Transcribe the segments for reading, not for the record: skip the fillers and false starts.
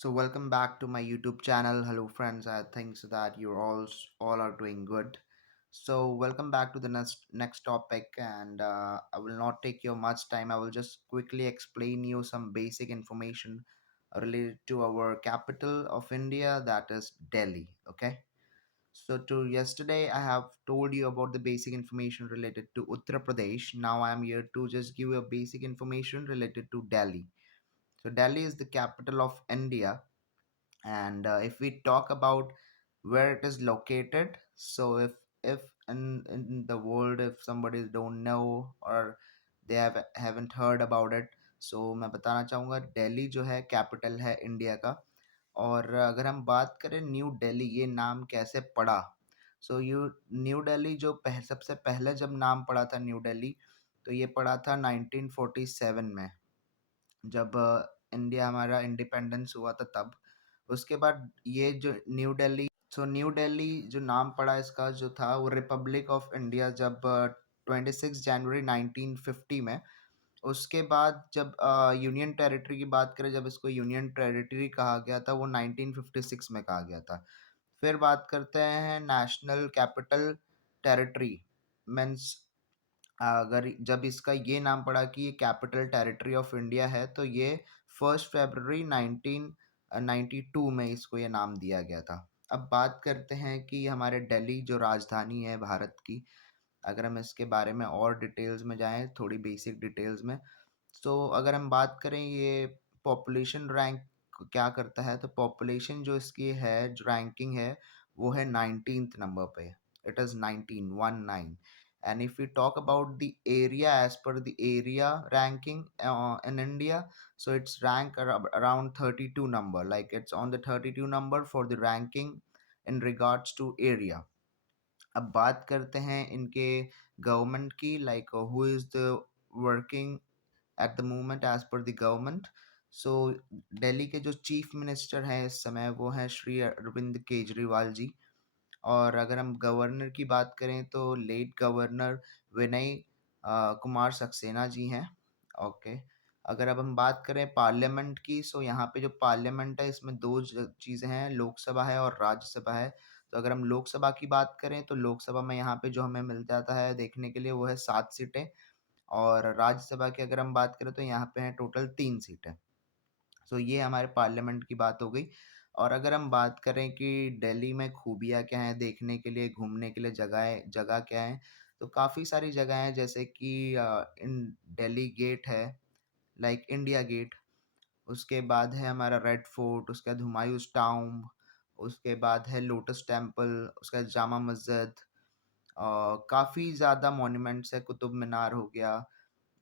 So welcome back to my YouTube channel. Hello friends. I think so that you're all are doing good. So welcome back to the next topic, and I will not take your much time. I will just quickly explain you some basic information related to our capital of India, that is Delhi. Okay. So to yesterday I have told you about the basic information related to Uttar Pradesh. Now I am here to just give you a basic information related to Delhi. So Delhi is the capital of India, and if we talk about where it is located, so if in the world, if somebody don't know or they haven't heard about it, so मैं बताना चाहूँगा दिल्ली जो है capital है India का। और अगर हम बात करें न्यू दिल्ली ये नाम कैसे पड़ा, सो यू न्यू दिल्ली जो सबसे पहले जब नाम पड़ा था न्यू दिल्ली, तो ये पड़ा था 1947 में, जब इंडिया हमारा इंडिपेंडेंस हुआ था तब। उसके बाद ये जो new Delhi, so new Delhi जो नाम पड़ा इसका जो था वो रिपब्लिक ऑफ इंडिया जब 26 जनवरी 1950 में। उसके बाद जब यूनियन टेरिटरी की बात करें, जब इसको यूनियन टेरिटरी कहा गया था वो 1956 में कहा गया था। फिर बात करते हैं नेशनल कैपिटल टेरिटरी, मीन्स अगर जब इसका ये नाम पड़ा कि ये कैपिटल टेरिटरी ऑफ इंडिया है, तो ये 1 फरवरी 1992 में इसको ये नाम दिया गया था। अब बात करते हैं कि हमारे दिल्ली जो राजधानी है भारत की, अगर हम इसके बारे में और डिटेल्स में जाएं, थोड़ी बेसिक डिटेल्स में, तो अगर हम बात करें ये पॉपुलेशन रैंक क्या करता है, तो पॉपुलेशन जो इसकी है, जो रैंकिंग है, वो है 19th नंबर पे। It is 1919। And if you talk about the area as per the area ranking in India, so it's rank around 32 number, like it's on the 32 number for the ranking in regards to area. अब बात करते हैं इनके government की, like who is the working at the moment as per the government. So Delhi के जो chief minister हैं इस समय वो हैं श्री अरविंद केजरीवाल जी। और अगर हम गवर्नर की बात करें तो लेट गवर्नर विनय कुमार सक्सेना जी हैं। ओके। अगर अब हम बात करें पार्लियामेंट की, सो यहाँ पे जो पार्लियामेंट है इसमें दो चीज़ें हैं, लोकसभा है और राज्यसभा है। तो अगर हम लोकसभा की बात करें तो लोकसभा में यहाँ पे जो हमें मिल जाता है देखने के लिए वो है 7 सीटें। और राज्यसभा की अगर हम बात करें तो यहाँ पे हैं टोटल 3 सीटें। सो ये हमारे पार्लियामेंट की बात हो गई। और अगर हम बात करें कि दिल्ली में खूबियाँ क्या हैं, देखने के लिए, घूमने के लिए जगह क्या है, तो काफ़ी सारी जगह हैं, जैसे कि इन दिल्ली गेट है, लाइक इंडिया गेट। उसके बाद है हमारा रेड फोर्ट, उसके बाद हुमायूंस टाउन, उसके बाद है लोटस टेम्पल, उसके बाद जामा मस्जिद, काफ़ी ज़्यादा मॉन्यूमेंट्स है, कुतुब मीनार हो गया।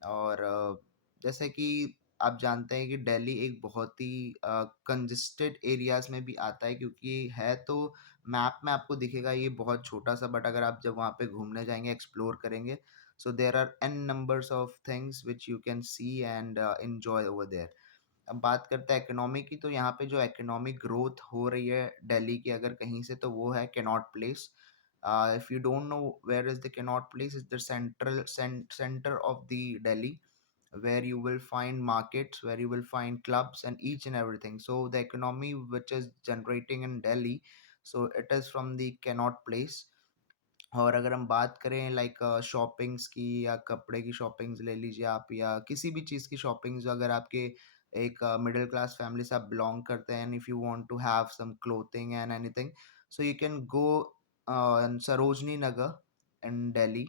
और जैसे कि आप जानते हैं कि दिल्ली एक बहुत ही कंजेस्टेड एरियाज में भी आता है, क्योंकि है तो मैप में आपको दिखेगा ये बहुत छोटा सा, बट अगर आप जब वहाँ पे घूमने जाएंगे, एक्सप्लोर करेंगे, so there are an numbers of things which you can see and enjoy over there. अब बात करते हैं इकोनॉमी की, तो यहाँ पे जो इकोनॉमिक ग्रोथ हो रही है दिल्ली की अगर कहीं से, तो वो है cannot place. If you don't know where is the Connaught Place, is the center of the Delhi, where you will find markets, where you will find clubs and each and everything. So the economy which is generating in Delhi, so it is from the Connaught Place. और अगर हम बात करें like shoppings की या कपड़े की shoppings ले लीजिए आप, या किसी भी चीज़ की शॉपिंग्स, अगर आपके एक मिडिल क्लास फैमिली से आप बिलोंग करते हैं, and if you want to have some clothing and anything, so you can go in Sarojini Nagar in Delhi,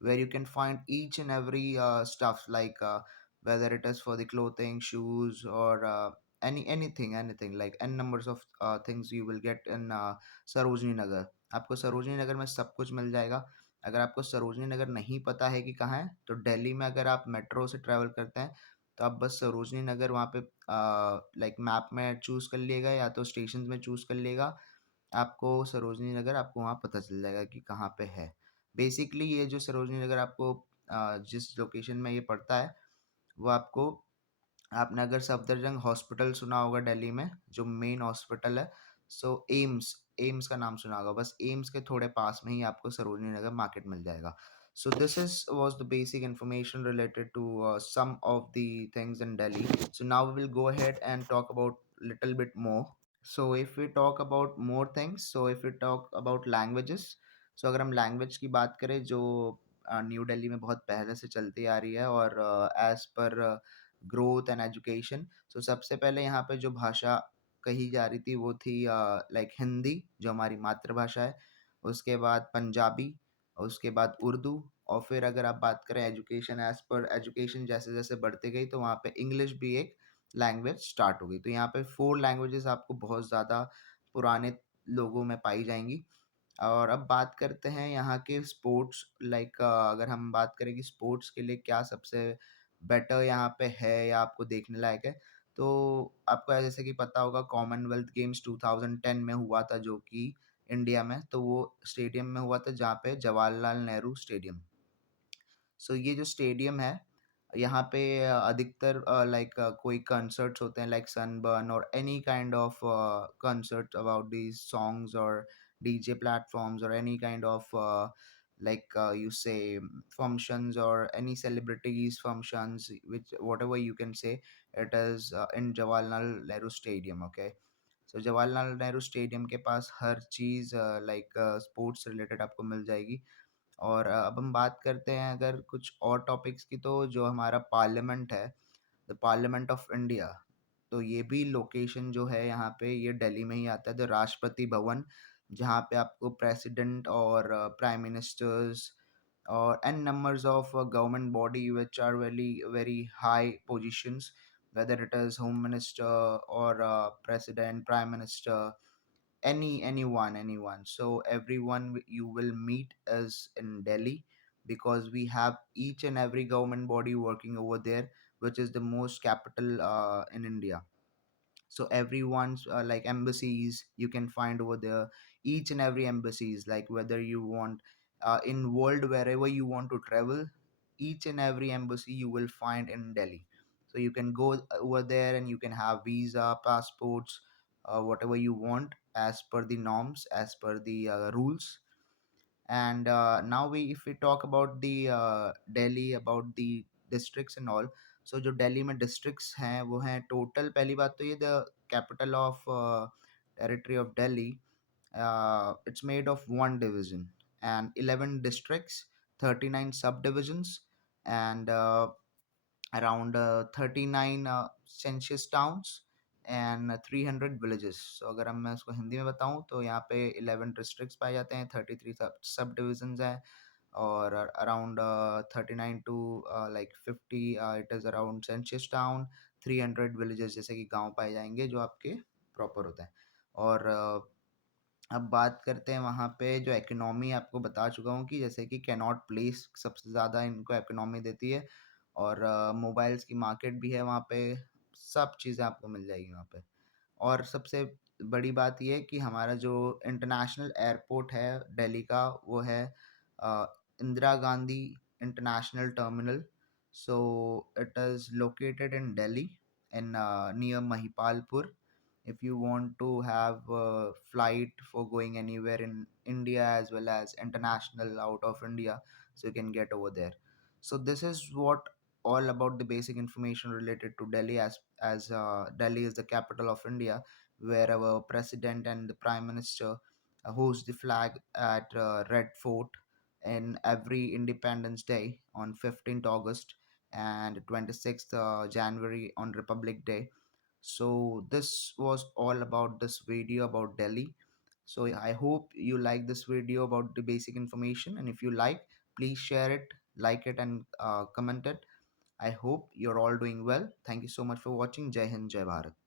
where you can find each and every stuff, like whether it is for the clothing, shoes, or anything, like n numbers of things you will get in Sarojini Nagar. आपको सरोजनी नगर में सब कुछ मिल जाएगा। अगर आपको सरोजनी नगर नहीं पता है कि कहाँ है, तो दिल्ली में अगर आप मेट्रो से ट्रैवल करते हैं, तो आप बस सरोजनी नगर वहाँ पे लाइक मैप में चूज़ कर लिएगा, या तो स्टेशन में चूज़ कर लिएगा, आपको सरोजनी नगर आपको वहाँ पता चल जाएगा कि कहाँ पे है। बेसिकली ये जो सरोजनी नगर आपको जिस लोकेशन में ये पड़ता है, वो आपको, आपने अगर सफदरजंग हॉस्पिटल सुना होगा दिल्ली में, जो मेन हॉस्पिटल है, सो एम्स, एम्स का नाम सुना होगा, बस एम्स के थोड़े पास में ही आपको सरोजनी नगर मार्केट मिल जाएगा। So this is was the basic information related to some of the things in Delhi. So now we will go ahead and talk about little bit more. So if we talk about more things, so if we talk about languages, so अगर हम language की बात करें जो new Delhi में बहुत पहले से चलती आ रही है और as per growth and education, सो सबसे पहले यहाँ पे जो भाषा कही जा रही थी वो थी लाइक हिंदी जो हमारी मातृभाषा है, उसके बाद पंजाबी, और उसके बाद उर्दू, और फिर अगर आप बात करें एजुकेशन, एज पर एजुकेशन जैसे जैसे बढ़ती गई तो वहाँ पे इंग्लिश भी एक लैंग्वेज स्टार्ट हो गई। तो यहाँ पे 4 लैंग्वेजेस आपको बहुत ज़्यादा पुराने लोगों में पाई जाएँगी। और अब बात करते हैं यहाँ के स्पोर्ट्स, लाइक अगर हम बात करें कि स्पोर्ट्स के लिए क्या सबसे बेटर यहाँ पे है या आपको देखने लायक है, तो आपको जैसे कि पता होगा कॉमनवेल्थ गेम्स 2010 में हुआ था जो कि इंडिया में, तो वो स्टेडियम में हुआ था जहाँ पे जवाहरलाल नेहरू स्टेडियम। सो ये जो स्टेडियम है यहाँ पे अधिकतर लाइक कोई कंसर्ट्स होते हैं लाइक सनबर्न और any kind of concert about these songs और डीजे प्लेटफॉर्म्स और any kind of like you say functions or any celebrities functions which whatever you can say, it is in Jawaharlal Nehru Stadium. Okay, so Jawaharlal Nehru stadium के पास हर चीज़ like sports related आपको मिल जाएगी। और अब हम बात करते हैं अगर कुछ और टॉपिक्स की, तो जो हमारा पार्लियामेंट है, द पार्लियामेंट ऑफ इंडिया, तो ये भी लोकेशन जो है यहाँ पे ये दिल्ली में ही आता है, द राष्ट्रपति भवन, जहाँ पे आपको प्रेसिडेंट और प्राइम मिनिस्टर्स और an numbers of government body which are very very high positions, whether it is home minister or president, prime minister, anyone, so everyone you will meet is in Delhi, because we have each and every government body working over there, which is the most capital in India. So everyone's like embassies you can find over there, each and every embassies, like whether you want in world wherever you want to travel, each and every embassy you will find in Delhi. So you can go over there and you can have visa, passports, whatever you want as per the norms, as per the rules. And now we if we talk about the Delhi, about the districts and all, so जो दिल्ली में districts हैं वो हैं total, पहली बात तो ये the capital of territory of Delhi, it's made of one division and 11 districts, 39 subdivisions, and around 39 census towns and 300 villages. So अगर हम मैं उसको हिंदी में बताऊं तो यहाँ पे 11 डिस्ट्रिक्ट्स पाए जाते हैं, 33 सब डिविजन्स हैं, और around 39 to like 50 it is around census town, 300 villages जैसे कि गांव पाए जाएंगे जो आपके प्रॉपर होते हैं। और अब बात करते हैं वहाँ पे जो इकोनॉमी, आपको बता चुका हूँ कि जैसे कि कैनॉट प्लेस सबसे ज़्यादा इनको इकोनॉमी देती है, और मोबाइल्स की मार्केट भी है वहाँ पे, सब चीज़ें आपको मिल जाएगी वहाँ पे। और सबसे बड़ी बात ये है कि हमारा जो इंटरनेशनल एयरपोर्ट है दिल्ली का वो है अ, Indira Gandhi international terminal. So it is located in Delhi in near Mahipalpur. If you want to have a flight for going anywhere in India as well as international out of India, so you can get over there. So this is what all about the basic information related to Delhi, as Delhi is the capital of India, where our president and the prime minister host the flag at Red Fort in every Independence Day on 15th August and 26th January on Republic Day. So this was all about this video about Delhi. So I hope you like this video about the basic information, and if you like, please share it, like it, and comment it. I hope you're all doing well. Thank you so much for watching. Jai Hind, Jai Bharat.